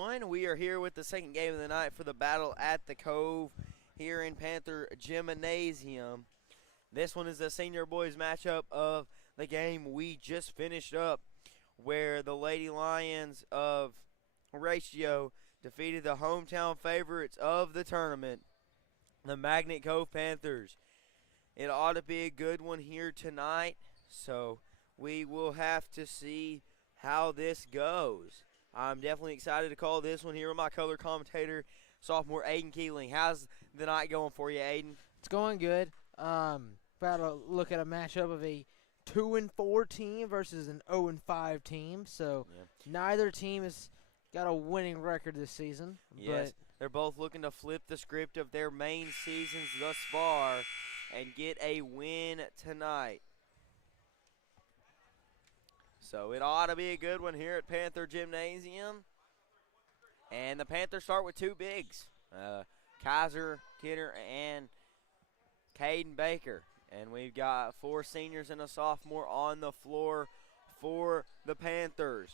everyone. We are here with the second game of the night for the battle at the Cove here in Panther Gymnasium. This one is the senior boys matchup of the game we just finished up, where the Lady Lions of Horatio defeated the hometown favorites of the tournament, the Magnet Cove Panthers. It ought to be a good one here tonight, so we will have to see how this goes. I'm definitely excited to call this one here with my color commentator, sophomore Aiden Keeling. How's the night going for you, Aiden? It's going good. About to look at a matchup of a 2-4 team versus an 0-5 team. So neither team has got a winning record this season. Yes, they're both looking to flip the script of their main seasons thus far and get a win tonight. So it ought to be a good one here at Panther Gymnasium. And the Panthers start with two bigs, Kaiser Kidder and Caden Baker. And we've got four seniors and a sophomore on the floor for the Panthers.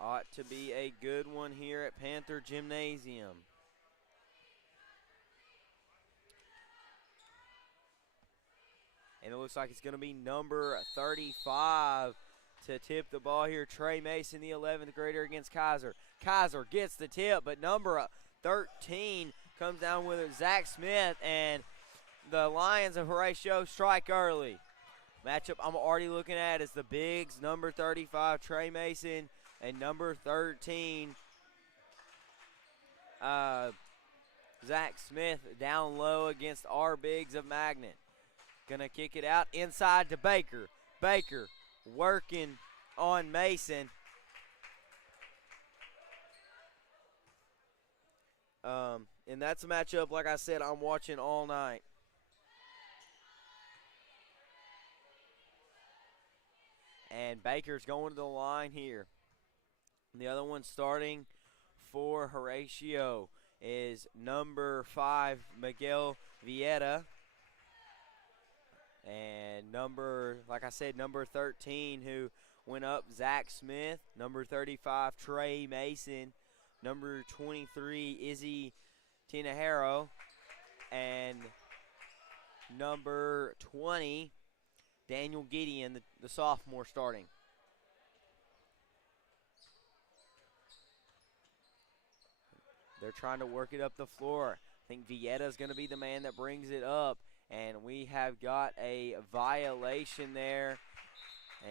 Ought to be a good one here at Panther Gymnasium. And it looks like it's going to be number 35 to tip the ball here. Trey Mason, the 11th grader, against Kaiser. Kaiser gets the tip, but number 13 comes down with it. Zach Smith, and the Lions of Horatio strike early. Matchup I'm already looking at is the bigs, number 35, Trey Mason, and number 13, Zach Smith, down low against our bigs of Magnet. Gonna kick it out inside to Baker. Baker working on Mason. And that's a matchup, like I said, I'm watching all night. And Baker's going to the line here. The other one starting for Horatio is number 5, Miguel Vieta. And like I said, number 13 who went up, Zach Smith. Number 35, Trey Mason. Number 23, Izzy Tinajero. And number 20, Daniel Gideon, the sophomore starting. They're trying to work it up the floor. I think Vieta's going to be the man that brings it up. And we have got a violation there.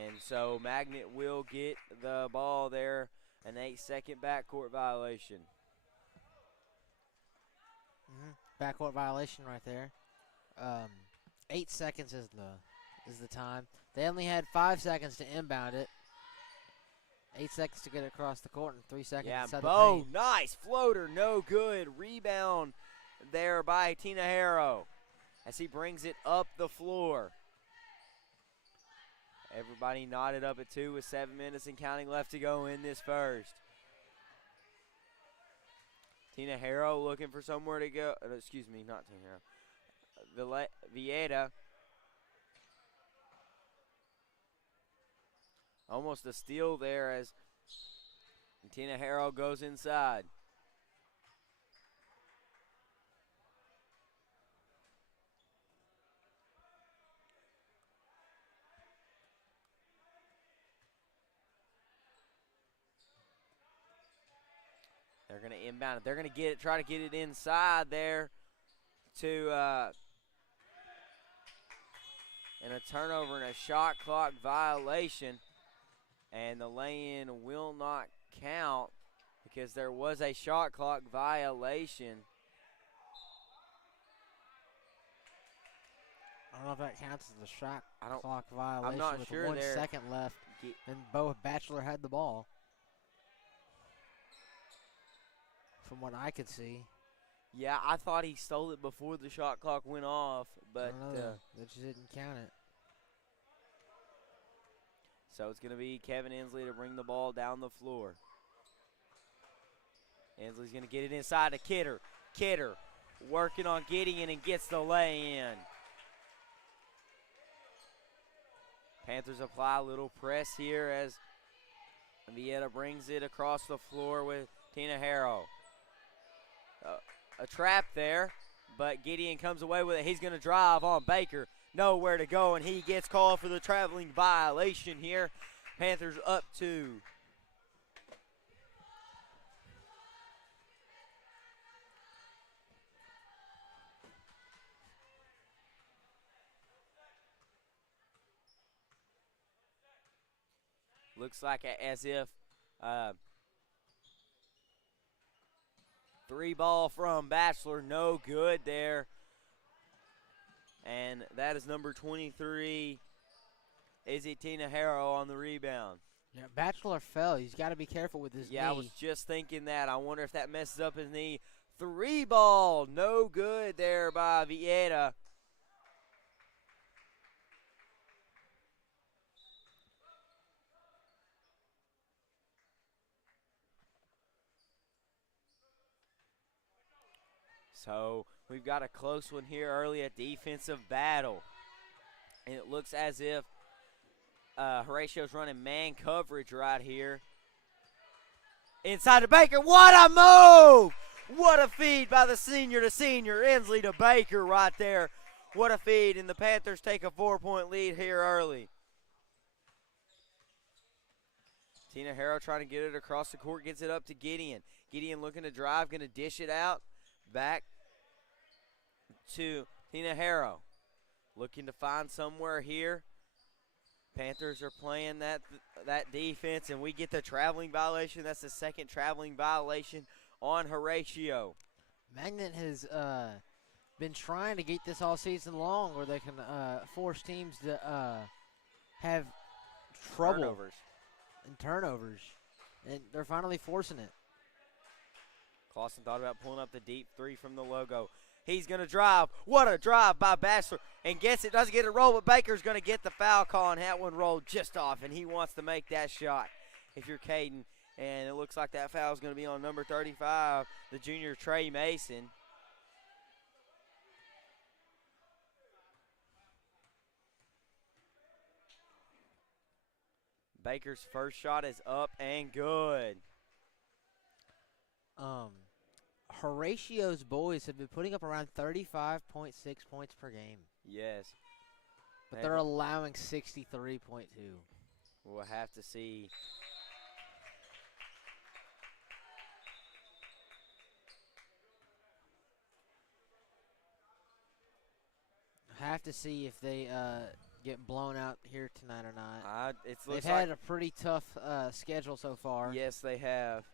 And so Magnet will get the ball there. An 8-second backcourt violation. Backcourt violation right there. 8 seconds is the time. They only had 5 seconds to inbound it. 8 seconds to get it across the court and 3 seconds inside the paint. Nice floater, no good. Rebound there by Tinajero as he brings it up the floor. Everybody knotted up at 2 with 7 minutes and counting left to go in this first. Tinajero looking for somewhere to go. Excuse me, not Tinajero. Vieta. Almost a steal there as Tinajero goes inside. They're going to inbound it. They're going to try to get it inside there to and a turnover and a shot clock violation. And the lay-in will not count because there was a shot clock violation. I don't know if that counts as a shot clock violation. I'm not with sure 1 second left, and Bo Batchelor had the ball. From what I could see. Yeah, I thought he stole it before the shot clock went off, but that just didn't count it. So it's going to be Kevin Inslee to bring the ball down the floor. Inslee's going to get it inside to Kidder. Kidder working on Gideon and gets the lay-in. Panthers apply a little press here as Vieta brings it across the floor with Tina Harrow. A trap there, but Gideon comes away with it. He's going to drive on Baker. Nowhere to go, and he gets called for the traveling violation here. Panthers up 2. Looks like as if 3 ball from Bachelor, no good there. And that is number 23, Izzy Tina Harrow on the rebound. Yeah, Bachelor fell. He's got to be careful with his knee. Yeah, I was just thinking that. I wonder if that messes up his knee. 3 ball, no good there by Vieta. So we've got a close one here early, a defensive battle. And it looks as if Horatio's running man coverage right here. Inside to Baker. What a move! What a feed by the senior to senior. Inslee to Baker right there. What a feed. And the Panthers take a 4-point lead here early. Tina Harrow trying to get it across the court. Gets it up to Gideon. Gideon looking to drive. Going to dish it out. Back to Tina Harrow. Looking to find somewhere here. Panthers are playing that defense, and we get the traveling violation. That's the second traveling violation on Horatio. Magnet has been trying to get this all season long where they can force teams to have trouble and turnovers, and they're finally forcing it. Clausen thought about pulling up the deep 3 from the logo. He's going to drive. What a drive by Bachelor. And gets it. Doesn't get it rolled, but Baker's going to get the foul call, and that one rolled just off, and he wants to make that shot if you're Caden. And it looks like that foul is going to be on number 35, the junior Trey Mason. Baker's first shot is up and good. Horatio's boys have been putting up around 35.6 points per game. Yes. But they're allowing 63.2. We'll have to see. Have to see if they get blown out here tonight or not. They've had a pretty tough schedule so far. Yes, they have.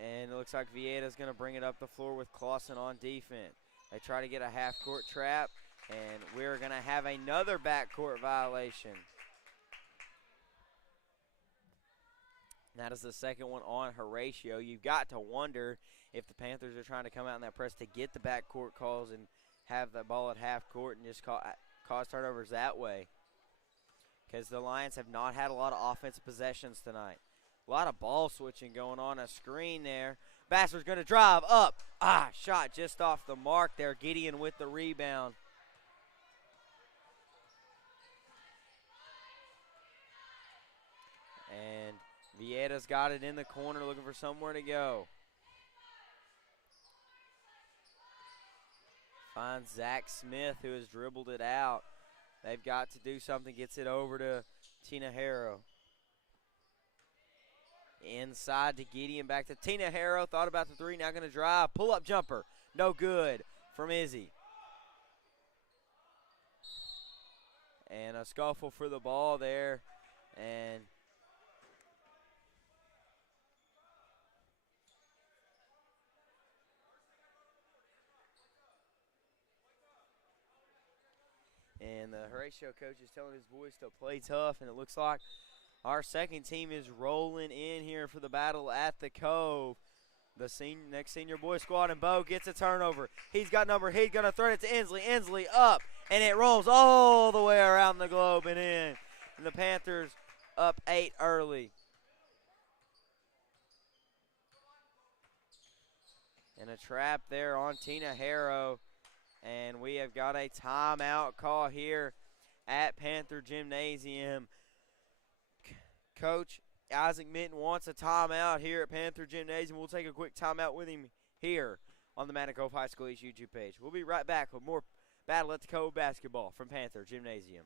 And it looks like Vieta's going to bring it up the floor with Clausen on defense. They try to get a half-court trap, and we're going to have another backcourt violation. That is the second one on Horatio. You've got to wonder if the Panthers are trying to come out in that press to get the backcourt calls and have the ball at half-court and just cause turnovers that way. Because the Lions have not had a lot of offensive possessions tonight. A lot of ball switching going on. A screen there. Bachelor's going to drive up. Shot just off the mark there. Gideon with the rebound. And Vieta's got it in the corner looking for somewhere to go. Finds Zach Smith, who has dribbled it out. They've got to do something. Gets it over to Tina Harrow. Inside to Gideon, back to Tina Harrow. Thought about the 3, now going to drive. Pull-up jumper. No good from Izzy. And a scuffle for the ball there. And the Horatio coach is telling his boys to play tough, and it looks like our second team is rolling in here for the battle at the Cove. The next senior boy squad, and Bo gets a turnover. He's got number. He's going to throw it to Inslee. Inslee up, and it rolls all the way around the globe and in. And the Panthers up 8 early. And a trap there on Tina Harrow. And we have got a timeout call here at Panther Gymnasium. Coach, Isaac Minton wants a timeout here at Panther Gymnasium. We'll take a quick timeout with him here on the Mountain Cove High School East YouTube page. We'll be right back with more Battle at the Cove basketball from Panther Gymnasium.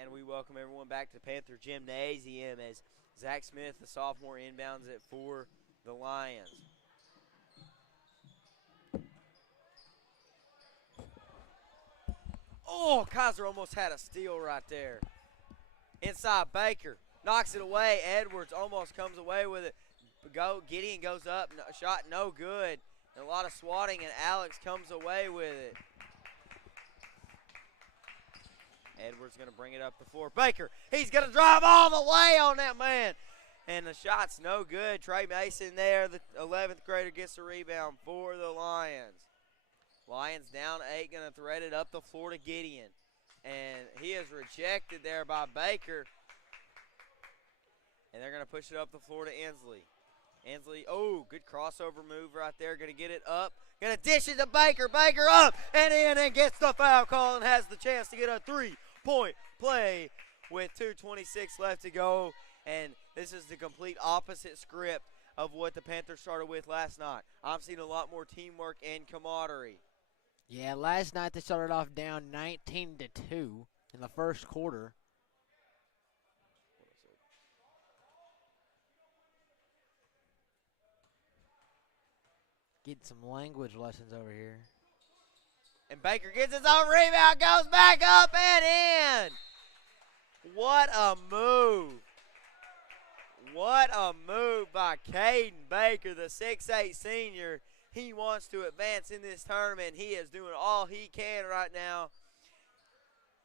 And we welcome everyone back to Panther Gymnasium as Zach Smith, the sophomore, inbounds it for the Lions. Oh, Kaiser almost had a steal right there. Inside Baker, knocks it away. Edwards almost comes away with it. Gideon goes up, shot no good. And a lot of swatting, and Alex comes away with it. Edwards going to bring it up the floor. Baker, he's going to drive all the way on that man. And the shot's no good. Trey Mason there, the 11th grader, gets the rebound for the Lions. Lions down 8, going to thread it up the floor to Gideon. And he is rejected there by Baker. And they're going to push it up the floor to Inslee. Inslee, oh, good crossover move right there. Going to get it up. Going to dish it to Baker. Baker up and in and gets the foul call and has the chance to get a three-point play with 2:26 left to go. And this is the complete opposite script of what the Panthers started with last night. I'm seeing a lot more teamwork and camaraderie. Yeah, last night they started off down 19-2 in the first quarter. Getting some language lessons over here. And Baker gets his own rebound, goes back up and in. What a move. What a move by Caden Baker, the 6'8 senior. He wants to advance in this tournament. He is doing all he can right now.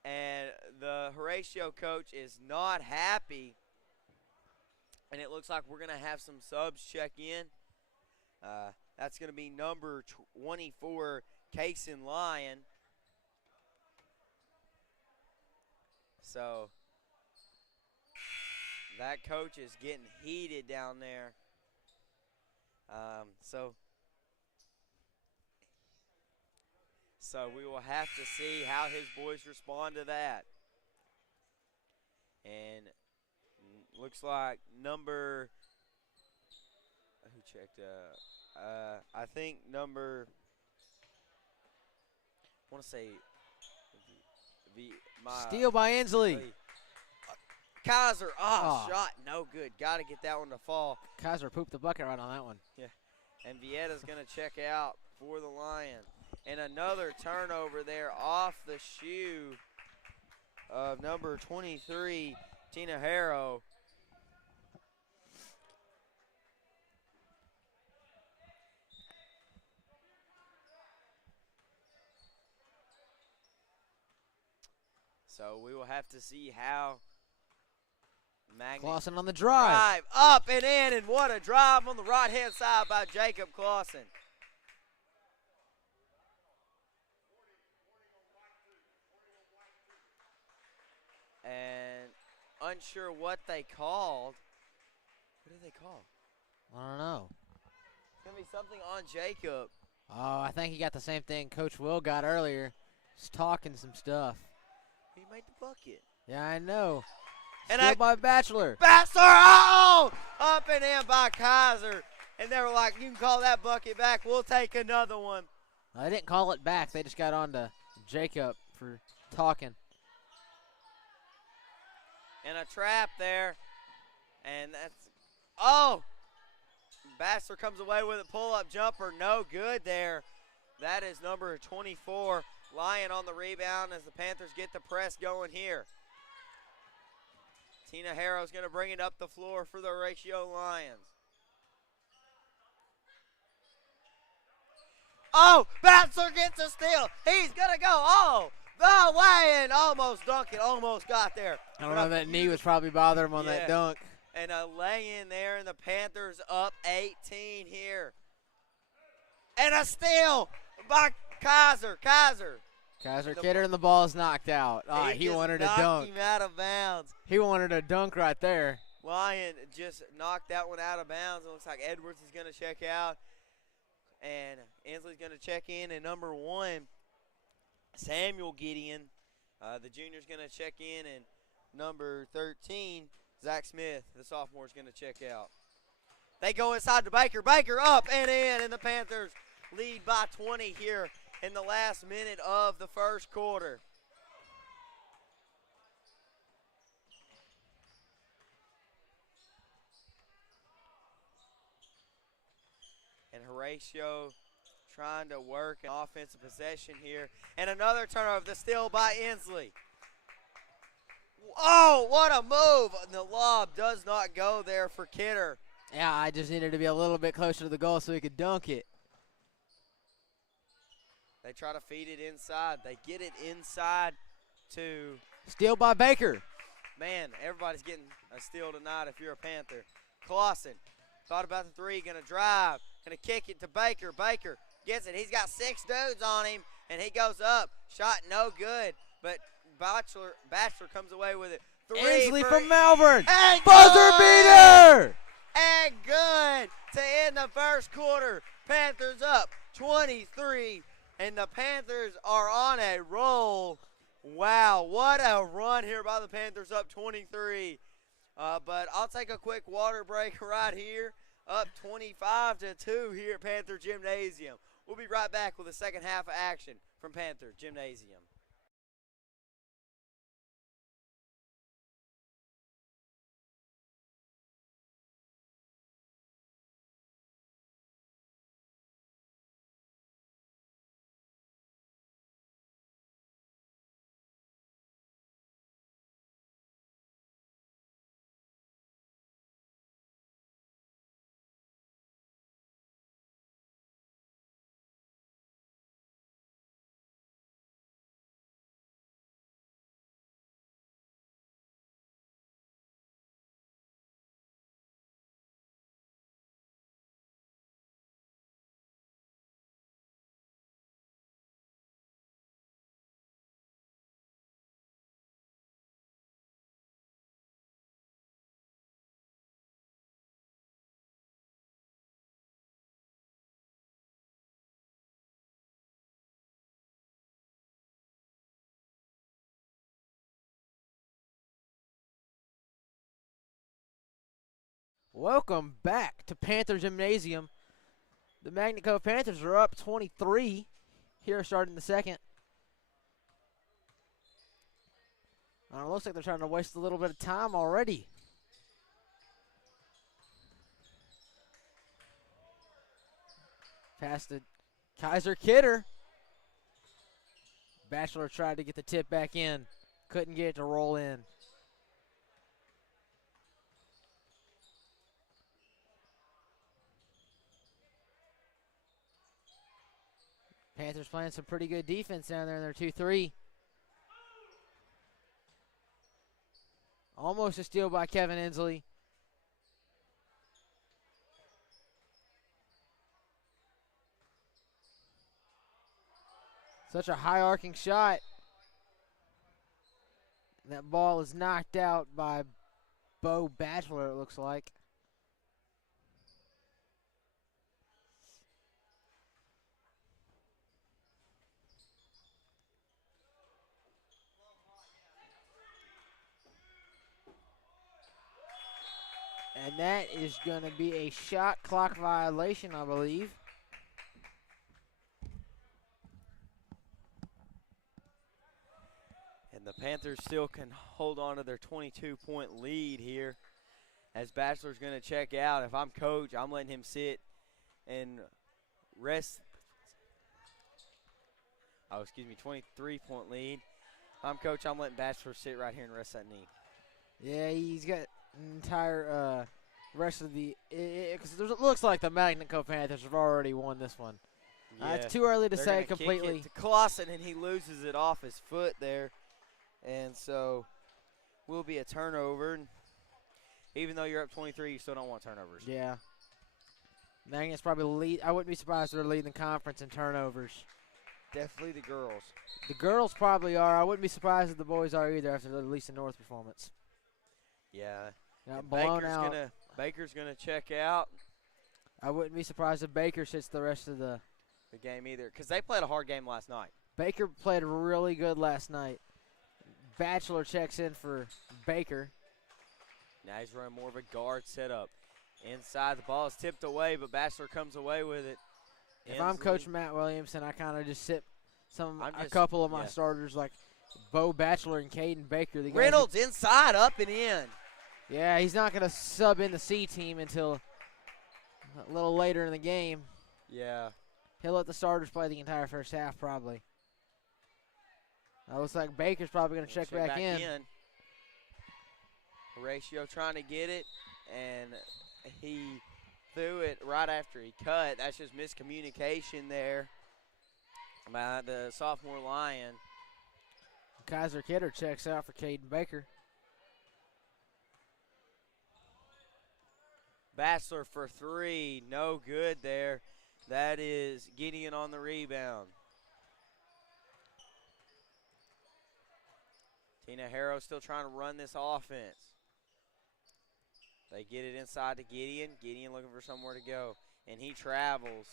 And the Horatio coach is not happy. And it looks like we're going to have some subs check in. That's going to be number 24, Kaysen Lyon. So that coach is getting heated down there. So we will have to see how his boys respond to that. And looks like number, who checked? I think number, I want to say, Steal by Inslee. Kaiser, shot no good. Got to get that one to fall. Kaiser pooped the bucket right on that one. Yeah, and Vietta's going to check out for the Lions. And another turnover there off the shoe of number 23, Tina Harrow. So we will have to see how Clausen on the drive. Up and in, and what a drive on the right-hand side by Jacob Clausen. And unsure what they called. What did they call? I don't know. It's going to be something on Jacob. Oh, I think he got the same thing Coach Will got earlier. He's talking some stuff. He made the bucket. Yeah, I know. And Still by Bachelor. Up and in by Kaiser. And they were like, you can call that bucket back. We'll take another one. They didn't call it back. They just got on to Jacob for talking. And a trap there. And that's, Bachelor comes away with a pull-up jumper. No good there. That is number 24, Lyon on the rebound as the Panthers get the press going here. Tina Harrow's going to bring it up the floor for the Horatio Lions. Oh, Bachelor gets a steal. He's going to go all the way and almost dunk it. Almost got there. I don't know, that knee was probably bothering him on that dunk. And a lay-in there, and the Panthers up 18 here. And a steal by Kaiser. Kaiser Kidder, and the ball is knocked out. He wanted a dunk. Knocked him out of bounds. He wanted a dunk right there. Lyon just knocked that one out of bounds. It looks like Edwards is going to check out. And Inslee's going to check in. And number 1, Samuel Gideon, the junior's going to check in. And number 13, Zach Smith, the sophomore, is going to check out. They go inside to Baker. Baker up and in, and the Panthers lead by 20 here in the last minute of the first quarter. And Horatio trying to work an offensive possession here. And another turnover, the steal by Inslee. Oh, what a move. The lob does not go there for Kidder. Yeah, I just needed to be a little bit closer to the goal so he could dunk it. They try to feed it inside. They get it inside to... Steal by Baker. Man, everybody's getting a steal tonight if you're a Panther. Clausen thought about the three, going to drive, going to kick it to Baker. Baker gets it. He's got 6 dudes on him, and he goes up. Shot no good, but Bachelor comes away with it. Inslee from Malvern. And buzzer beater. And good to end the first quarter. Panthers up 23, and the Panthers are on a roll. Wow, what a run here by the Panthers, up 23. But I'll take a quick water break right here. Up 25-2 here at Panther Gymnasium. We'll be right back with the second half of action from Panther Gymnasium. Welcome back to Panther Gymnasium. The Magnet Cove Panthers are up 23 here starting the second. It looks like they're trying to waste a little bit of time already. Pass to Kaiser Kidder. Bachelor tried to get the tip back in. Couldn't get it to roll in. Panthers playing some pretty good defense down there in their 2-3. Almost a steal by Kevin Inslee. Such a high arcing shot. That ball is knocked out by Bo Bachelor, it looks like. And that is going to be a shot clock violation, I believe. And the Panthers still can hold on to their 22-point lead here as Bachelor's going to check out. If I'm coach, I'm letting him sit and rest. 23-point lead. If I'm coach, I'm letting Bachelor sit right here and rest that knee. Yeah, he's got an entire rest of the because it looks like the Magnet Cove Panthers have already won this one. Yeah. It's too early to They're say gonna completely. Kick it to Clausen, and he loses it off his foot there. And so will be a turnover. Even though you're up 23, you still don't want turnovers. Yeah. Magnets probably lead. I wouldn't be surprised if they're leading the conference in turnovers. Definitely the girls. The girls probably are. I wouldn't be surprised if the boys are either after at least the North performance. Yeah. Blown out. Baker's gonna check out I wouldn't be surprised if Baker sits the rest of the game either, because they played a hard game last night. Baker played really good last night. Bachelor checks in for Baker. Now he's running more of a guard setup. Inside, the ball is tipped away, but Bachelor comes away with it. If I'm Coach Matt Williamson, I kind of just sit a couple of my starters like Bo Bachelor and Caden Baker. The Reynolds inside, up and in. Yeah, he's not going to sub in the C team until a little later in the game. Yeah. He'll let the starters play the entire first half probably. It looks like Baker's probably going to check back in. Horatio trying to get it, and he threw it right after he cut. That's just miscommunication there by the sophomore Lion. Kaiser Kidder checks out for Caden Baker. Bachelor for three, no good there. That is Gideon on the rebound. Tina Harrow still trying to run this offense. They get it inside to Gideon. Gideon looking for somewhere to go, and he travels.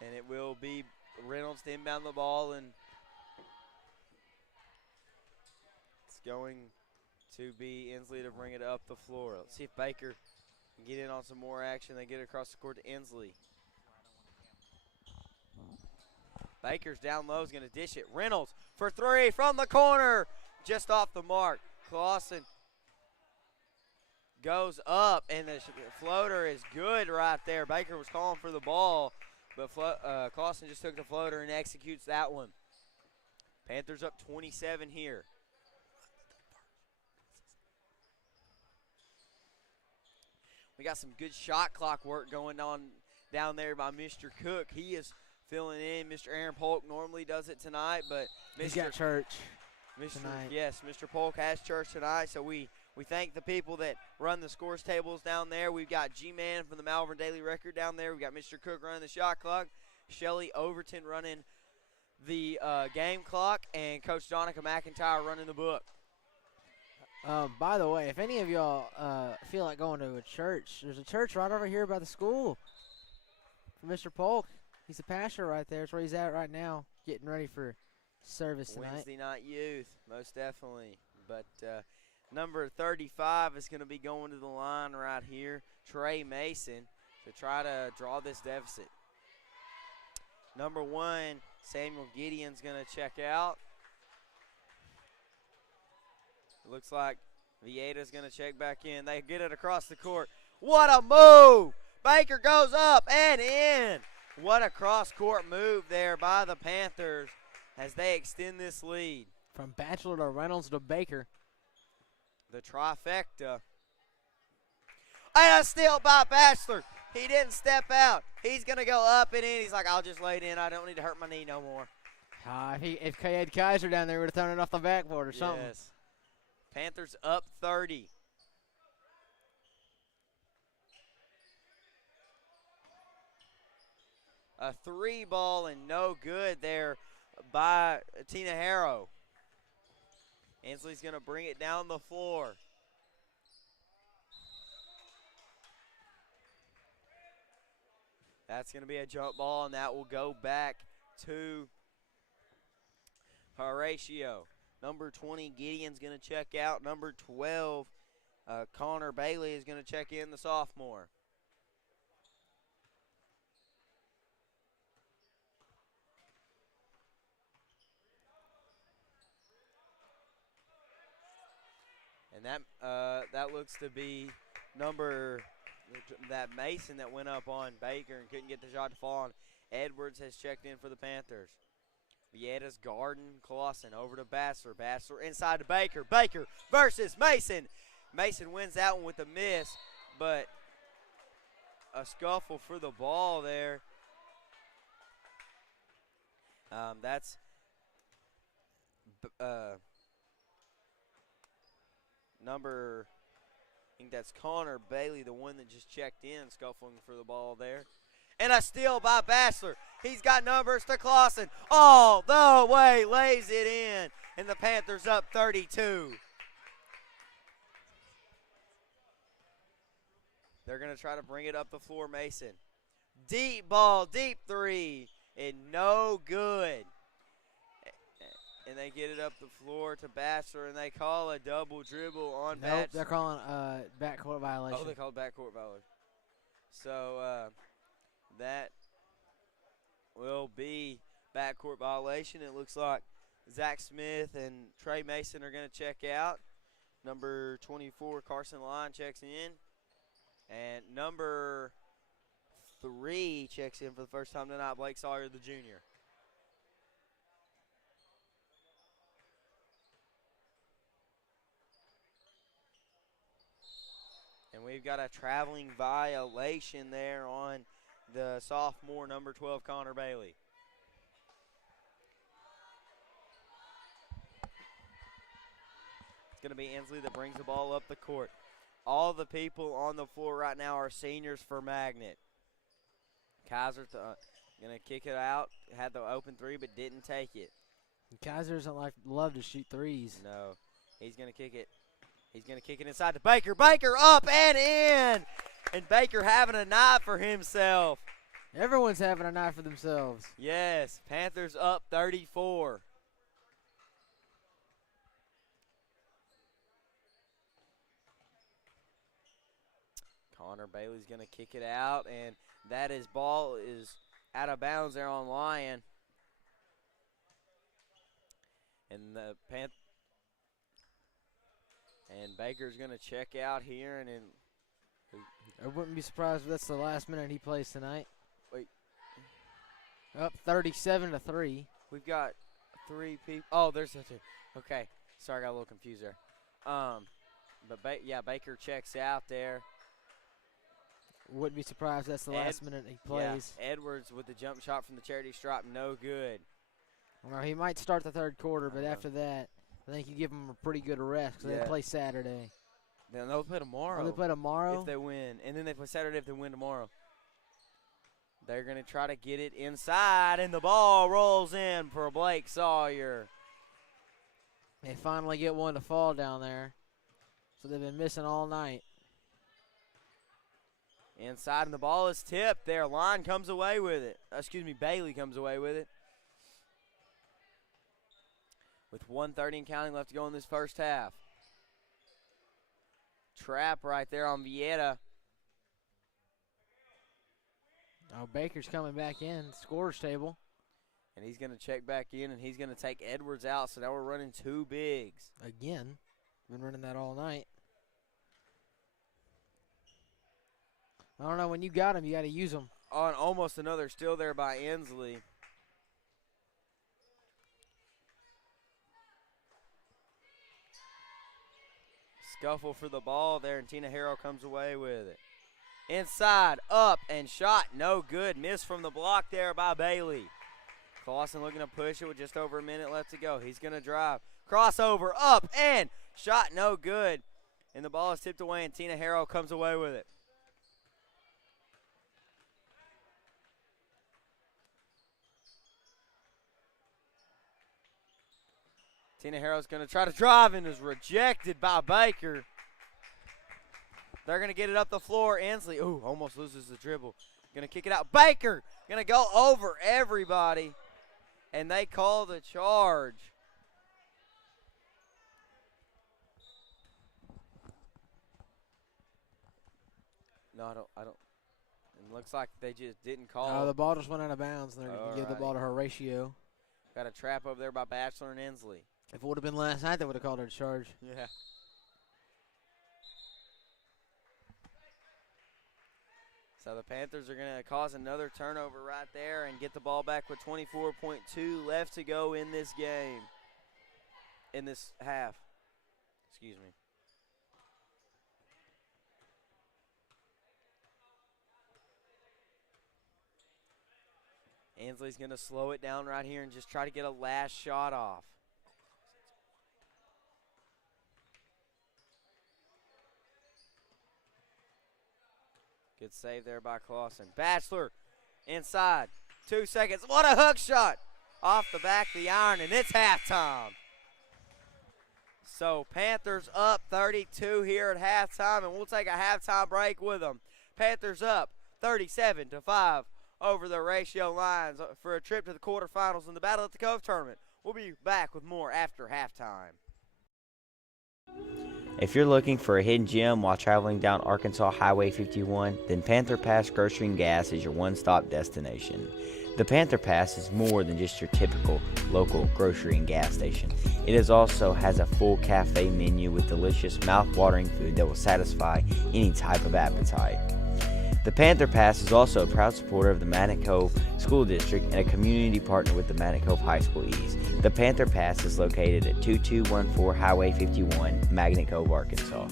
And it will be Reynolds to inbound the ball, and it's going to be Inslee to bring it up the floor. Let's see if Baker can get in on some more action. They get it across the court to Inslee. Baker's down low, is going to dish it. Reynolds for three from the corner, just off the mark. Clausen goes up, and the floater is good right there. Baker was calling for the ball, but Clausen just took the floater and executes that one. Panthers up 27 here. We got some good shot clock work going on down there by Mr. Cook. He is filling in. Mr. Aaron Polk normally does it tonight, but he's got church tonight. Yes, Mr. Polk has church tonight, so we thank the people that run the scores tables down there. We've got G-Man from the Malvern Daily Record down there. We've got Mr. Cook running the shot clock, Shelly Overton running the game clock, and Coach Donica McIntyre running the book. By the way, if any of y'all feel like going to a church, there's a church right over here by the school for Mr. Polk. He's a pastor right there. That's where he's at right now, getting ready for service tonight. Wednesday night youth, most definitely. But number 35 is going to be going to the line right here, Trey Mason, to try to draw this deficit. Number 1, Samuel Gideon's going to check out. It looks like Vieda's going to check back in. They get it across the court. What a move! Baker goes up and in. What a cross-court move there by the Panthers as they extend this lead. From Bachelor to Reynolds to Baker. The trifecta. And a steal by Bachelor. He didn't step out. He's going to go up and in. He's like, I'll just lay it in. I don't need to hurt my knee no more. If he had Kaiser down there, he would have thrown it off the backboard or something. Yes. Panthers up 30. A three ball and no good there by Tina Harrow. Inslee's going to bring it down the floor. That's going to be a jump ball, and that will go back to Horatio. Number 20, Gideon's going to check out. Number 12, Connor Bailey is going to check in, the sophomore. And that looks to be that Mason that went up on Baker and couldn't get the shot to fall on. Edwards has checked in for the Panthers. Vietta's guarding Clausen over to Bassler. Bassler inside to Baker. Baker versus Mason. Mason wins that one with a miss, but a scuffle for the ball there. That's number, I think that's Connor Bailey, the one that just checked in, scuffling for the ball there. And a steal by Bassler. He's got numbers to Clausen. All the way, lays it in. And the Panthers up 32. They're going to try to bring it up the floor, Mason. Deep ball, deep three, and no good. And they get it up the floor to Bassler, and they call a double dribble on Bassler. Nope, they're calling backcourt violation. Oh, they called backcourt violation. So that will be backcourt violation. It looks like Zach Smith and Trey Mason are going to check out. Number 24, Carson Lyon, checks in. And number 3 checks in for the first time tonight, Blake Sawyer, the junior. And we've got a traveling violation there on the sophomore, number 12, Connor Bailey. It's going to be Inslee that brings the ball up the court. All the people on the floor right now are seniors for Magnet. Kaiser going to kick it out. Had the open three, but didn't take it. Kaiser doesn't love to shoot threes. No. He's going to kick it. He's going to kick it inside to Baker. Baker up and in. And Baker having a night for himself. Everyone's having a night for themselves. Yes. Panthers up 34. Connor Bailey's going to kick it out, and that ball is out of bounds there on Lyon. And the and Baker's going to check out here, and I wouldn't be surprised if that's the last minute he plays tonight. Wait. Up 37-3. We've got 3 people. Oh, there's the 2. Okay. Sorry, I got a little confused there. But Baker checks out there. Wouldn't be surprised if that's the last minute he plays. Yeah, Edwards with the jump shot from the charity stripe, no good. Well, he might start the third quarter, but after that, I think you give him a pretty good rest because they play Saturday. Then they'll play tomorrow. Oh, they play tomorrow? If they win. And then they play Saturday if they win tomorrow. They're going to try to get it inside, and the ball rolls in for Blake Sawyer. They finally get one to fall down there. So they've been missing all night. Inside, and the ball is tipped there. Line comes away with it. Bailey comes away with it. With 1:30 and counting left to go in this first half. Trap right there on Vieta. Oh, Baker's coming back in, scorer's table. And he's going to check back in, and he's going to take Edwards out. So now we're running 2 bigs. Again. Been running that all night. I don't know, when you got him, you got to use him. On almost another steal there by Inslee. Scuffle for the ball there, and Tina Harrell comes away with it. Inside, up, and shot, no good. Miss from the block there by Bailey. Clausen looking to push it with just over a minute left to go. He's going to drive. Crossover, up, and shot, no good. And the ball is tipped away, and Tina Harrell comes away with it. Tina Harrell's going to try to drive and is rejected by Baker. They're going to get it up the floor. Inslee, almost loses the dribble. Going to kick it out. Baker going to go over everybody, and they call the charge. No, I don't. It looks like they just didn't call. Oh, the ball just went out of bounds. They're going to give the ball to Horatio. Got a trap over there by Batchelor and Inslee. If it would have been last night, they would have called her a charge. Yeah. So the Panthers are going to cause another turnover right there and get the ball back with 24.2 left to go in this game, in this half. Excuse me. Ansley's going to slow it down right here and just try to get a last shot off. Good save there by Clausen. Bachelor inside. 2 seconds. What a hook shot off the back of the iron, and it's halftime. So Panthers up 32 here at halftime, and we'll take a halftime break with them. Panthers up 37-5 over the Horatio Lions for a trip to the quarterfinals in the Battle at the Cove tournament. We'll be back with more after halftime. If you're looking for a hidden gem while traveling down Arkansas Highway 51, then Panther Pass Grocery and Gas is your one-stop destination. The Panther Pass is more than just your typical local grocery and gas station. It also has a full cafe menu with delicious mouth-watering food that will satisfy any type of appetite. The Panther Pass is also a proud supporter of the Magnet Cove School District and a community partner with the Magnet Cove High School East. The Panther Pass is located at 2214 Highway 51, Magnet Cove, Arkansas.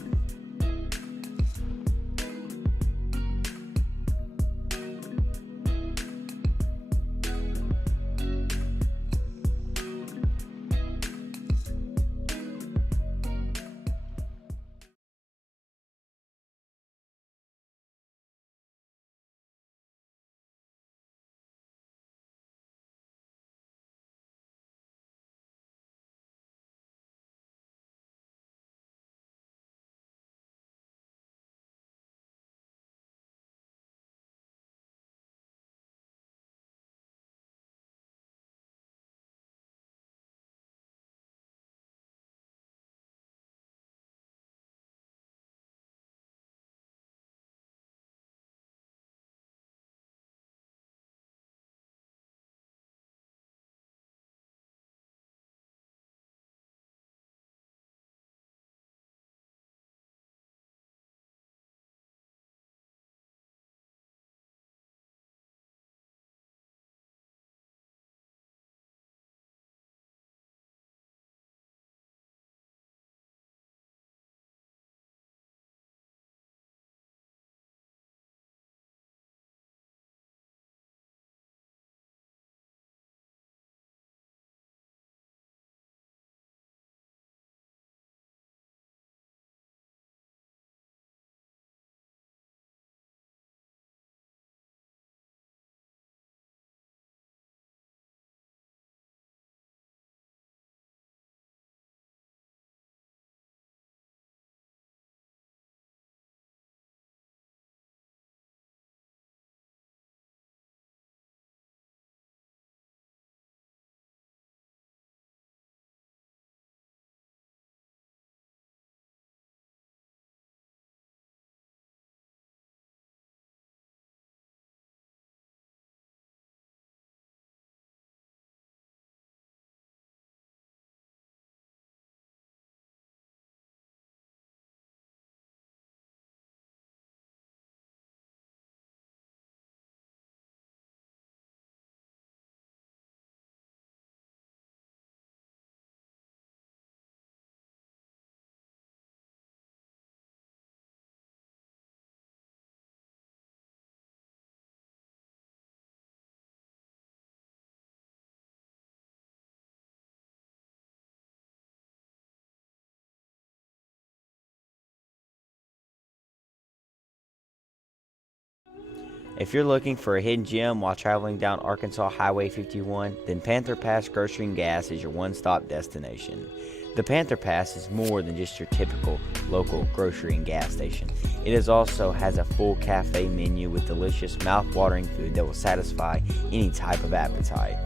If you're looking for a hidden gem while traveling down Arkansas Highway 51, then Panther Pass Grocery and Gas is your one-stop destination. The Panther Pass is more than just your typical local grocery and gas station. It also has a full cafe menu with delicious mouth-watering food that will satisfy any type of appetite.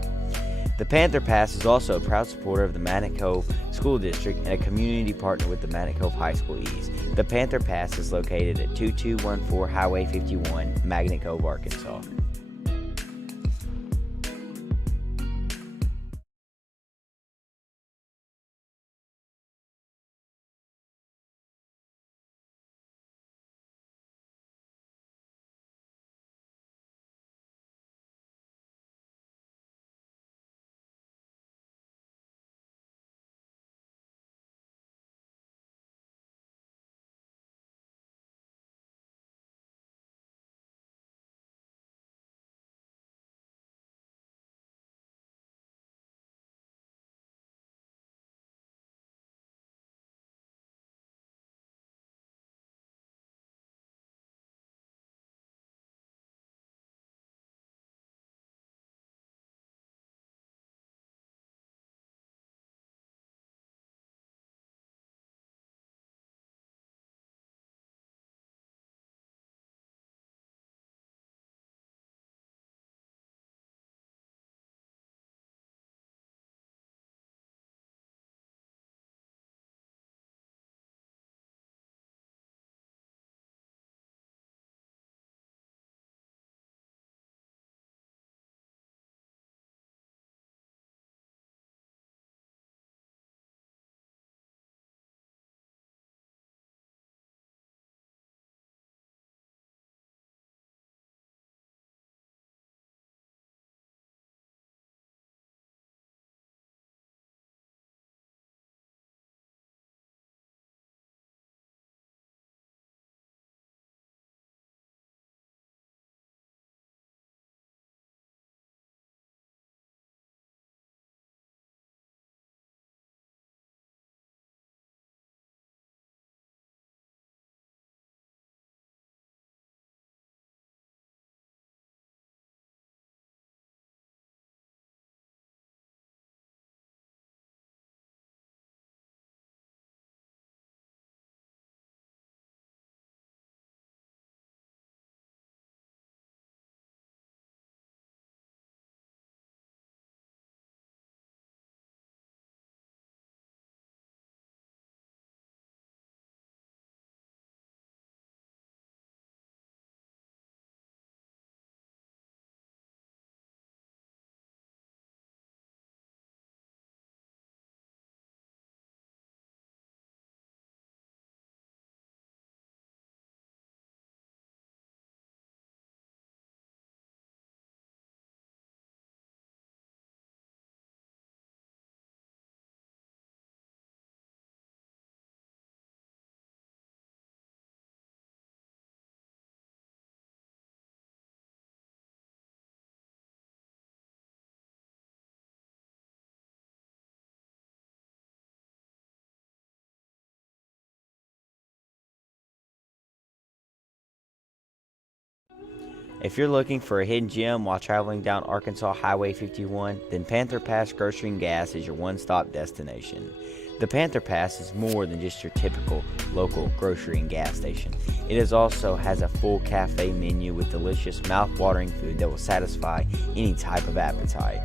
The Panther Pass is also a proud supporter of the Magnet Cove School District and a community partner with the Magnet Cove High School East. The Panther Pass is located at 2214 Highway 51, Magnet Cove, Arkansas. If you're looking for a hidden gem while traveling down Arkansas Highway 51, then Panther Pass Grocery and Gas is your one-stop destination. The Panther Pass is more than just your typical local grocery and gas station. It also has a full cafe menu with delicious mouth-watering food that will satisfy any type of appetite.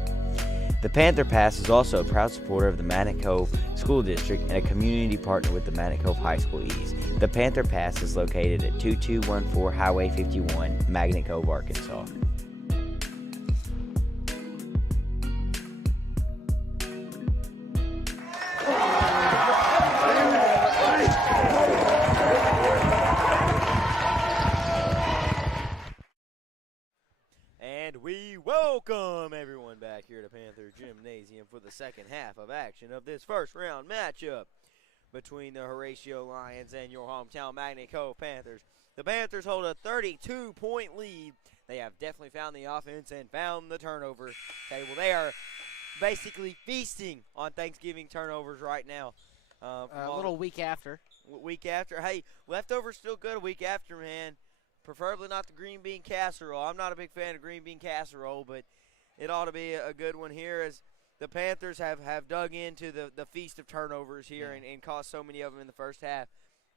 The Panther Pass is also a proud supporter of the Magnet Cove School District and a community partner with the Magnet Cove High School East. The Panther Pass is located at 2214 Highway 51, Magnet Cove, Arkansas. And we welcome everyone back here to Panther Gymnasium for the second half of action of this first round matchup between the Horatio Lions and your hometown Magnet Cove Panthers. The Panthers hold a 32-point lead. They have definitely found the offense and found the turnover table. They are basically feasting on Thanksgiving turnovers right now. A little week after. Week after. Hey, leftovers still good a week after, man. Preferably not the green bean casserole. I'm not a big fan of green bean casserole, but it ought to be a good one here as the Panthers have dug into the feast of turnovers here and caused so many of them in the first half.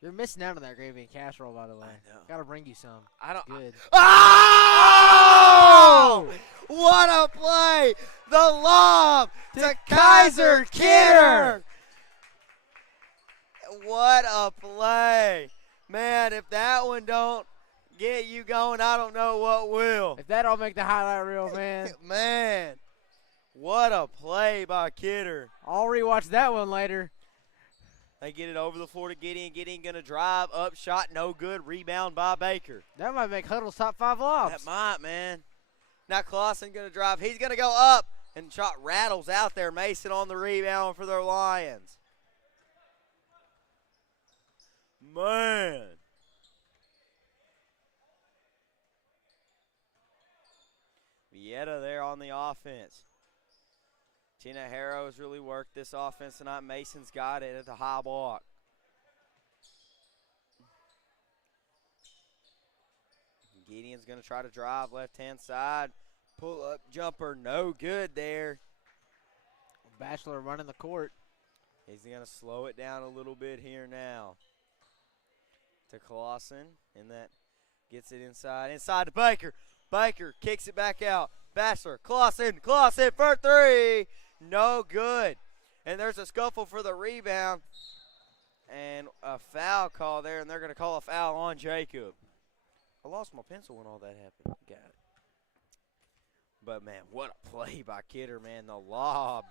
You're missing out on that green bean casserole, by the way. I know. Gotta bring you some. Good. Oh! What a play! The lob to Kaiser Kidder! What a play! Man, if that one don't get you going, I don't know what will. If that don't make the highlight reel, man. Man, what a play by Kidder. I'll rewatch that one later. They get it over the floor to Gideon. Gideon going to drive, up, shot, no good. Rebound by Baker. That might make Huddle's top 5 lobs. That might, man. Now Clausen going to drive. He's going to go up, and shot rattles out there. Mason on the rebound for their Lions. Man. Vieta there on the offense. Tina Harrow has really worked this offense tonight. Mason's got it at the high block. Gideon's going to try to drive left-hand side. Pull-up jumper, no good there. Bachelor running the court. He's going to slow it down a little bit here now. To Clausen, and that gets it inside to Baker. Baker kicks it back out. Bachelor, Clausen for three. No good. And there's a scuffle for the rebound. And a foul call there, and they're going to call a foul on Jacob. I lost my pencil when all that happened. Got it. But, man, what a play by Kidder, man. The lob.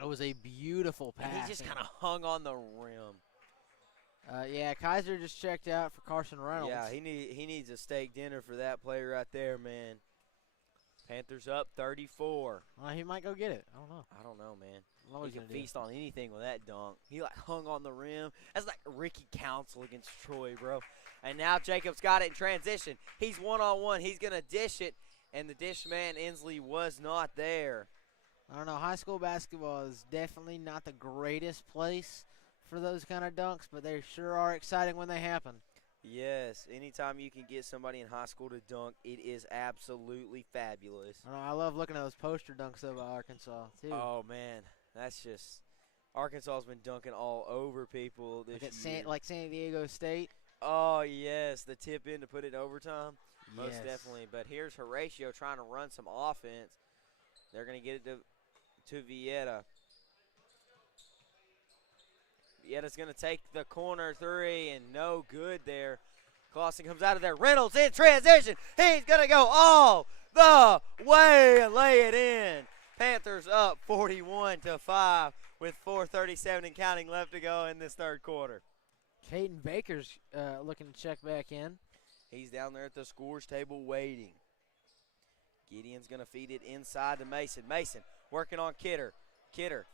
It was a beautiful pass. And he just kind of hung on the rim. Yeah, Kaiser just checked out for Carson Reynolds. Yeah, he needs a steak dinner for that play right there, man. Panthers up 34. He might go get it. I don't know, man. He can feast on anything with that dunk. He, hung on the rim. That's like Ricky Council against Troy, bro. And now Jacob's got it in transition. He's one-on-one. He's going to dish it, and the dish man, Inslee, was not there. I don't know. High school basketball is definitely not the greatest place for those kind of dunks, but they sure are exciting when they happen. Yes, anytime you can get somebody in high school to dunk, it is absolutely fabulous. I love looking at those poster dunks of Arkansas, too. Oh, man, that's just – Arkansas's been dunking all over people this year. Like San Diego State. Oh, yes, the tip in to put it in overtime. Most Yes. definitely. But here's Horatio trying to run some offense. They're going to get it to Vieta. Vieta's going to take the corner three, and no good there. Clausen comes out of there. Reynolds in transition. He's going to go all the way and lay it in. Panthers up 41-5 with 4:37 and counting left to go in this third quarter. Caden Baker's looking to check back in. He's down there at the scores table waiting. Gideon's going to feed it inside to Mason. Mason working on Kidder. Kidder.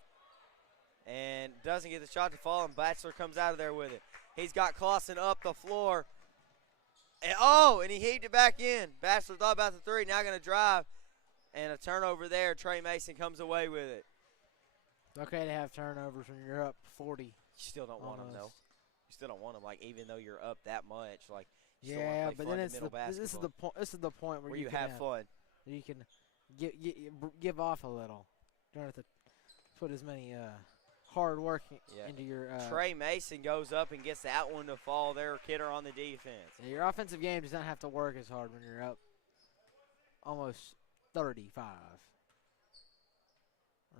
And doesn't get the shot to fall, and Bachelor comes out of there with it. He's got Clausen up the floor. And he heaved it back in. Bachelor thought about the three, now going to drive. And a turnover there. Trey Mason comes away with it. It's okay to have turnovers when you're up 40. You still don't want them, though. You still don't want them, like, even though you're up that much. Like, Still wanna Yeah, play but then fundamental this is the basketball, point. This is the point where, where you have fun. You can give off a little. You don't have to put as many hard work Yeah. into your. Trey Mason goes up and gets that one to fall there. Kidder on the defense. Yeah, your offensive game does not have to work as hard when you're up almost 35.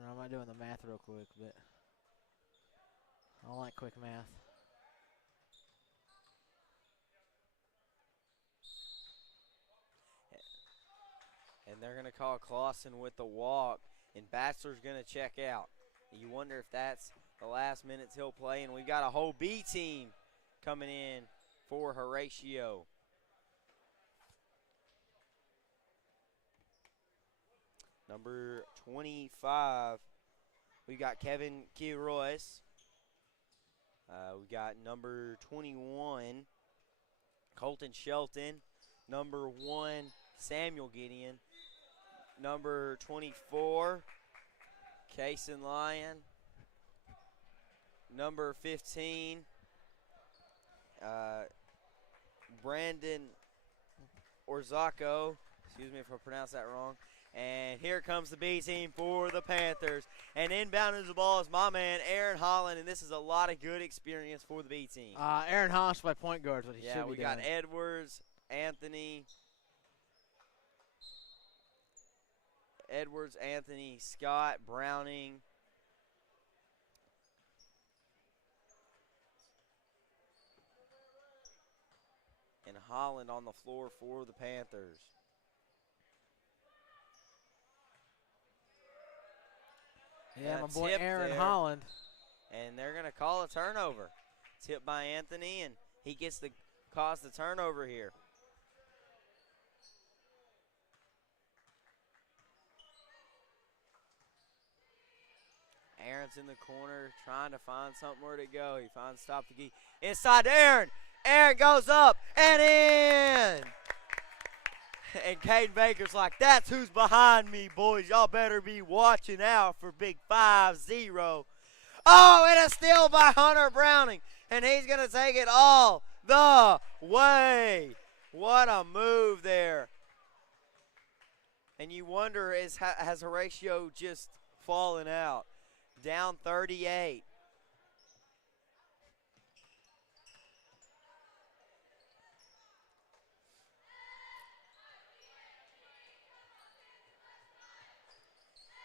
I'm not doing the math real quick, but I don't like quick math. And they're going to call Clausen with the walk, and Bachelor's going to check out. You wonder if that's the last minutes he'll play, and we've got a whole B team coming in for Horatio. Number 25, we got Kevin Quiroz. We got number 21, Colton Shelton. Number 1, Samuel Gideon. Number 24, Kason Lyon. Number 15, Brandon Orzacco. Excuse me if I pronounced that wrong. And here comes the B team for the Panthers. And inbounding the ball is my man, Aaron Holland, and this is a lot of good experience for the B team. Aaron Holland by point guard is what he should be doing. Yeah, we got Edwards, Anthony, Scott, Browning. And Holland on the floor for the Panthers. Yeah, And my a boy tip Aaron there. Holland. And they're going to call a turnover. Tip by Anthony, and he gets to cause the turnover here. Aaron's in the corner trying to find somewhere to go. He finds stop the key. Inside to Aaron. Aaron goes up and in. And Caden Baker's like, that's who's behind me, boys. Y'all better be watching out for big 5-0. Oh, and a steal by Hunter Browning. And he's going to take it all the way. What a move there. And you wonder, has Horatio just fallen out? Down 38.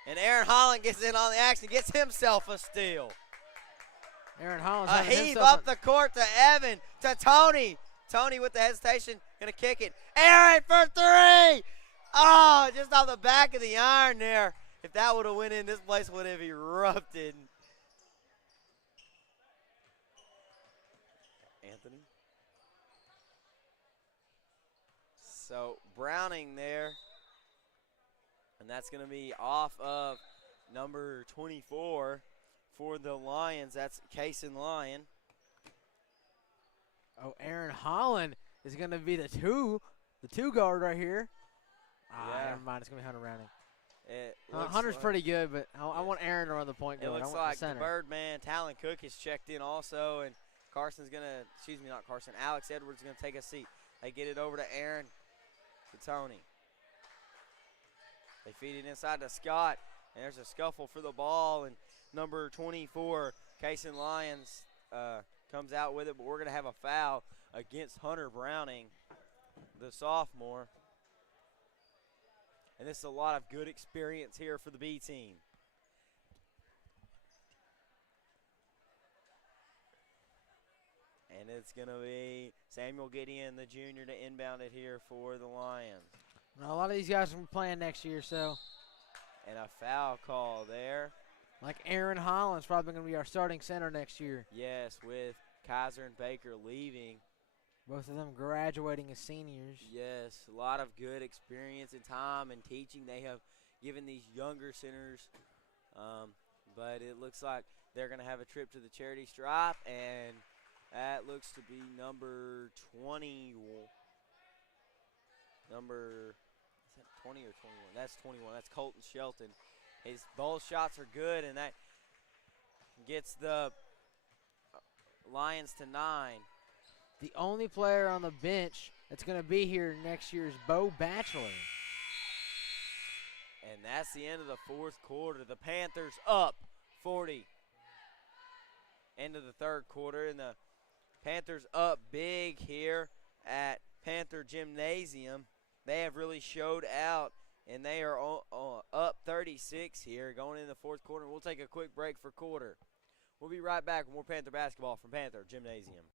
And Aaron Holland gets in on the action, gets himself a steal. Aaron Holland's A having heave himself up the court to Evan, to Tony. Tony with the hesitation, gonna kick it. Aaron for three! Oh, just off the back of the iron there. If that would have went in, this place would have erupted. Anthony. So Browning there. And that's going to be off of number 24 for the Lions. That's Kason Lyon. Oh, Aaron Holland is going to be the two guard right here. Yeah. Never mind. It's going to be Hunter Browning. Looks Hunter's like, pretty good, but I want Aaron to run the point It guard. looks I want like the the center. Birdman, Talon Cook, is checked in also, and Carson's going to, excuse me, not Carson, Alex Edwards is going to take a seat. They get it over to Aaron, to Tony. They feed it inside to Scott, and there's a scuffle for the ball, and number 24, Kason Lyons, comes out with it, but we're going to have a foul against Hunter Browning, the sophomore. And this is a lot of good experience here for the B team. And it's going to be Samuel Gideon, the junior, to inbound it here for the Lions. Now, a lot of these guys will be playing next year, so. And a foul call there. Like Aaron Holland's probably going to be our starting center next year. Yes, with Kaiser and Baker leaving. Both of them graduating as seniors. Yes, a lot of good experience and time and teaching they have given these younger centers. But it looks like they're going to have a trip to the charity stripe, and that looks to be number 20. Is that 20 or 21? That's 21. That's Colton Shelton. Both shots are good, and that gets the Lions to 9. The only player on the bench that's going to be here next year is Bo Batchelor. And that's the end of the fourth quarter. The Panthers up 40. End of the third quarter, and the Panthers up big here at Panther Gymnasium. They have really showed out, and they are up 36 here going into the fourth quarter. We'll take a quick break for quarter. We'll be right back with more Panther basketball from Panther Gymnasium.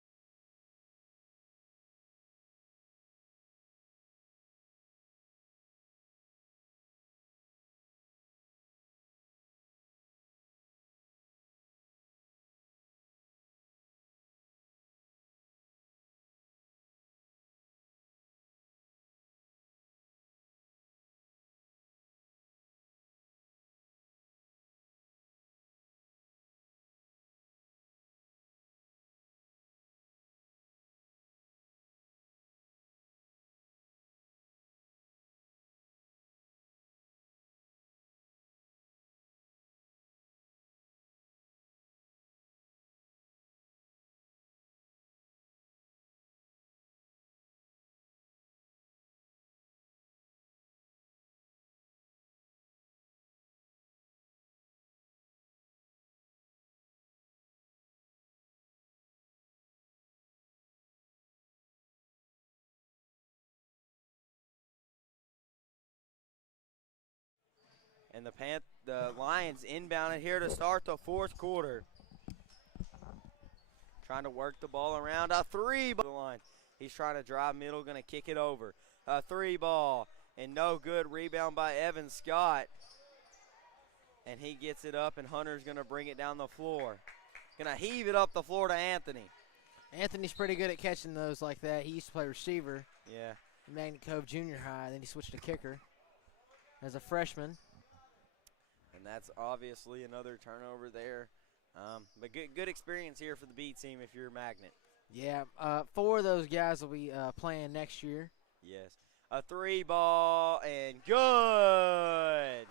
And the Lions inbounded here to start the fourth quarter. Trying to work the ball around. A three ball line. He's trying to drive middle, going to kick it over. A three ball, and no good. Rebound by Evan Scott. And he gets it up, and Hunter's going to bring it down the floor. Going to heave it up the floor to Anthony. Anthony's pretty good at catching those like that. He used to play receiver. Yeah. In Magnet Cove Junior High, then he switched to kicker as a freshman. And that's obviously another turnover there. But good experience here for the B team if you're a Magnet. Yeah, 4 of those guys will be playing next year. Yes. A three ball and good.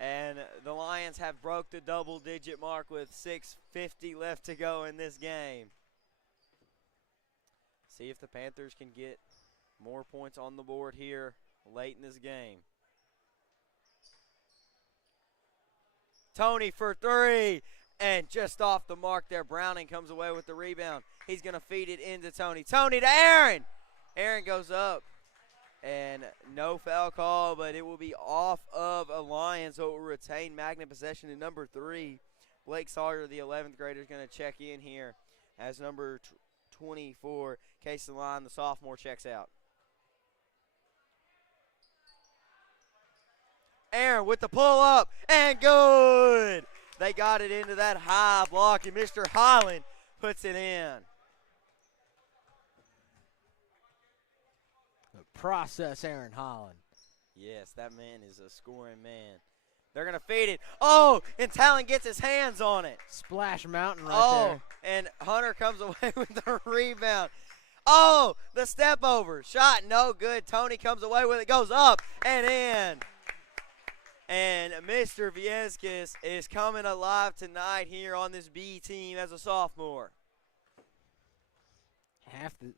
And the Lions have broke the double-digit mark with 6:50 left to go in this game. See if the Panthers can get more points on the board here late in this game. Tony for three, and just off the mark there. Browning comes away with the rebound. He's going to feed it into Tony. Tony to Aaron. Aaron goes up, and no foul call, but it will be off of a Lion, so it will retain Magnet possession in number 3. Blake Sawyer, the 11th grader, is going to check in here as number 24. Case the line, the sophomore, checks out. Aaron with the pull-up, and good! They got it into that high block, and Mr. Holland puts it in. The process, Aaron Holland. Yes, that man is a scoring man. They're going to feed it. Oh, and Talon gets his hands on it. Splash Mountain right there. And Hunter comes away with the rebound. Oh, the step over. Shot no good. Tony comes away with it, goes up and in. And Mr. Viescas is coming alive tonight here on this B team as a sophomore.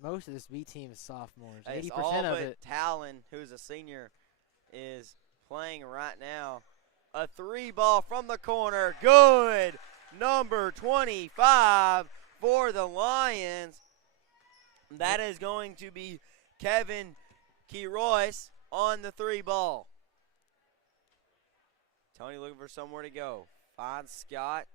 Most of this B team is sophomores. It's 80% all of but it. Talon, who's a senior, is playing right now. A three ball from the corner. Good. Number 25 for the Lions. That is going to be Kevin Quiroz on the three ball. Tony looking for somewhere to go. Finds Scott.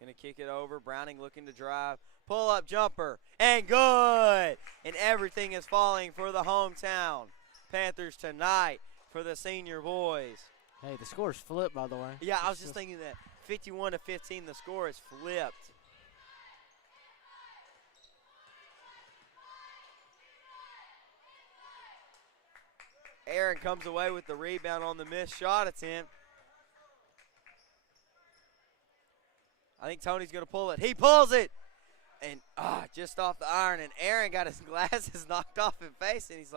Going to kick it over. Browning looking to drive. Pull-up jumper. And good. And everything is falling for the hometown Panthers tonight for the senior boys. Hey, the score's flipped, by the way. Yeah, I was just thinking that 51-15, the score is flipped. Aaron comes away with the rebound on the missed shot attempt. I think Tony's going to pull it. He pulls it. And just off the iron. And Aaron got his glasses knocked off his face. And he's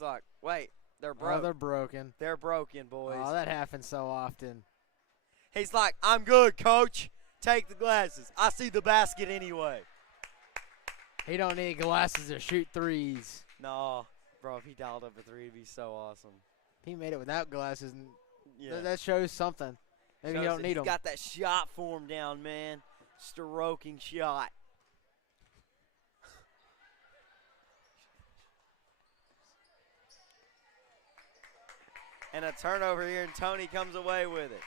like, wait, they're broken. Oh, they're broken. They're broken, boys. Oh, that happens so often. He's like, I'm good, coach. Take the glasses. I see the basket anyway. He don't need glasses to shoot threes. No, bro, if he dialed up a three, it'd be so awesome. He made it without glasses, and Yeah. that shows something. Maybe Shows you don't that need he's them. got that shot form down, man. Stroking shot. And a turnover here, and Tony comes away with it.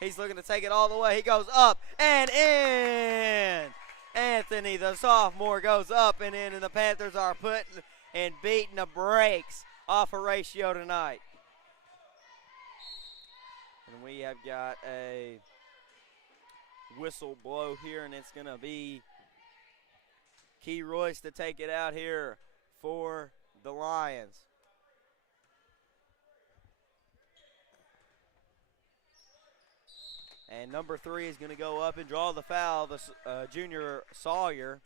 He's looking to take it all the way. He goes up and in. Anthony, the sophomore, goes up and in, and the Panthers are putting and beating the brakes off Horatio tonight. And we have got a whistle blow here, and it's going to be Key Royce to take it out here for the Lions. And number 3 is going to go up and draw the foul, the junior Sawyer.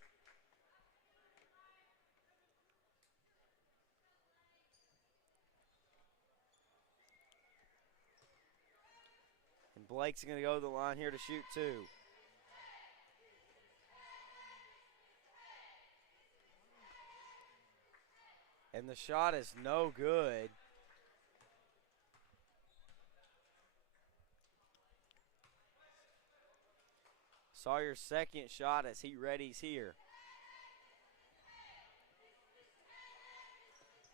And Blake's going to go to the line here to shoot 2. And the shot is no good. Sawyer's second shot as he readies here.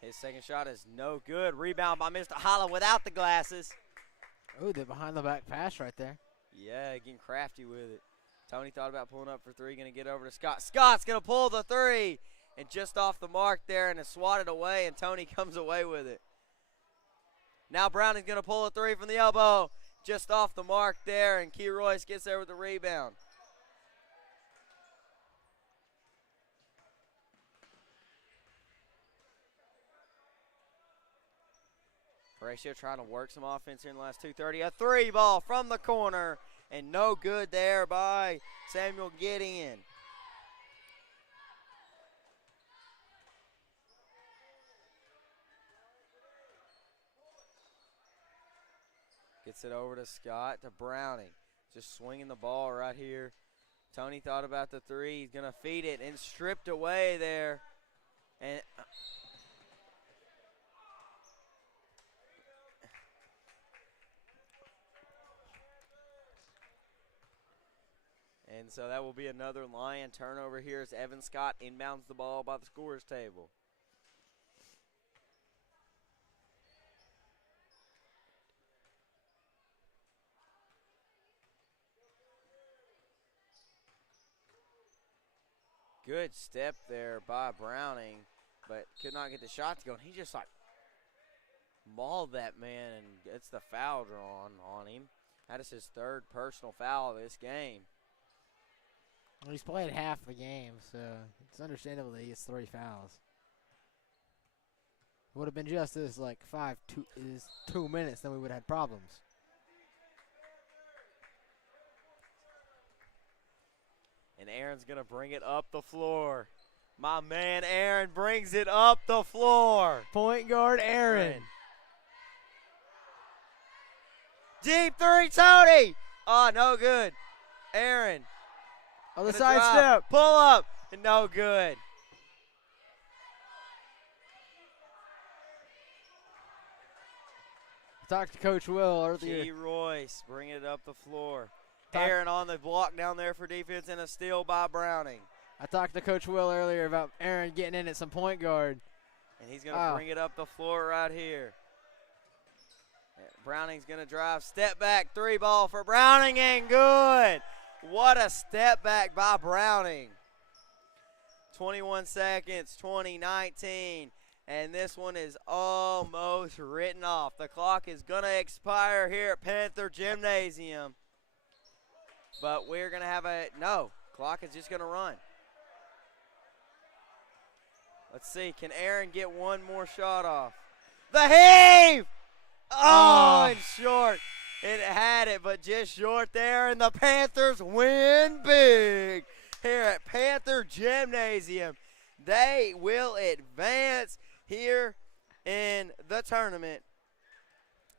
His second shot is no good. Rebound by Mr. Holla without the glasses. Oh, the behind-the-back pass right there. Yeah, getting crafty with it. Tony thought about pulling up for 3. Going to get over to Scott. Scott's going to pull the 3. And just off the mark there, and it's swatted away, and Tony comes away with it. Now Browning's going to pull a 3 from the elbow. Just off the mark there, and Key Royce gets there with the rebound. Horatio trying to work some offense here in the last 2:30. A 3 ball from the corner, and no good there by Samuel Gideon. Gets it over to Scott, to Browning. Just swinging the ball right here. Tony thought about the 3. He's going to feed it and stripped away there. And so that will be another Lion turnover here as Evan Scott inbounds the ball by the scorer's table. Good step there by Browning, but could not get the shot to go. And he just like mauled that man and gets the foul drawn on him. That is his 3rd personal foul of this game. Well, he's played half the game, so it's understandable that he gets 3 fouls. It would have been just as like 2 minutes, then we would have had problems. And Aaron's going to bring it up the floor. My man Aaron brings it up the floor. Point guard Aaron. Deep 3, Tony. Oh, no good. Aaron. On the Gonna side drive, step. pull up, and no good. Talked to Coach Will earlier. Key Royce bringing it up the floor. Aaron on the block down there for defense, and a steal by Browning. I talked to Coach Will earlier about Aaron getting in at some point guard. And he's going to bring it up the floor right here. Browning's going to drive. Step back, 3 ball for Browning, and good. What a step back by Browning. 21 seconds, 20-19. And this one is almost written off. The clock is going to expire here at Panther Gymnasium. But we're going to have clock is just going to run. Let's see, can Aaron get one more shot off? The heave! Oh, and short. It had it, but just short there, and the Panthers win big here at Panther Gymnasium. They will advance here in the tournament.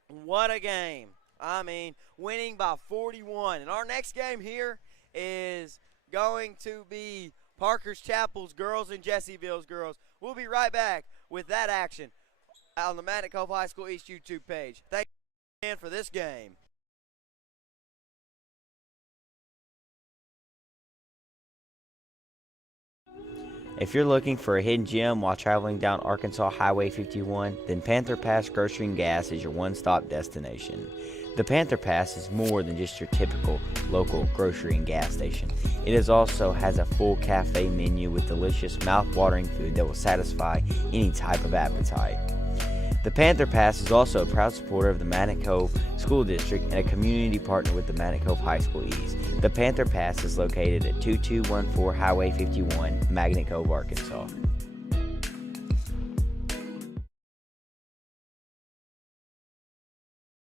What a game. I mean, winning by 41. And our next game here is going to be Parker's Chapel's girls and Jessieville's girls. We'll be right back with that action on the Magnet Cove High School East YouTube page. Thank you again for this game. If you're looking for a hidden gem while traveling down Arkansas Highway 51, then Panther Pass Grocery and Gas is your one-stop destination. The Panther Pass is more than just your typical local grocery and gas station. It also has a full cafe menu with delicious mouth-watering food that will satisfy any type of appetite. The Panther Pass is also a proud supporter of the Magnet Cove School District and a community partner with the Magnet Cove High School East. The Panther Pass is located at 2214 Highway 51, Magnet Cove, Arkansas.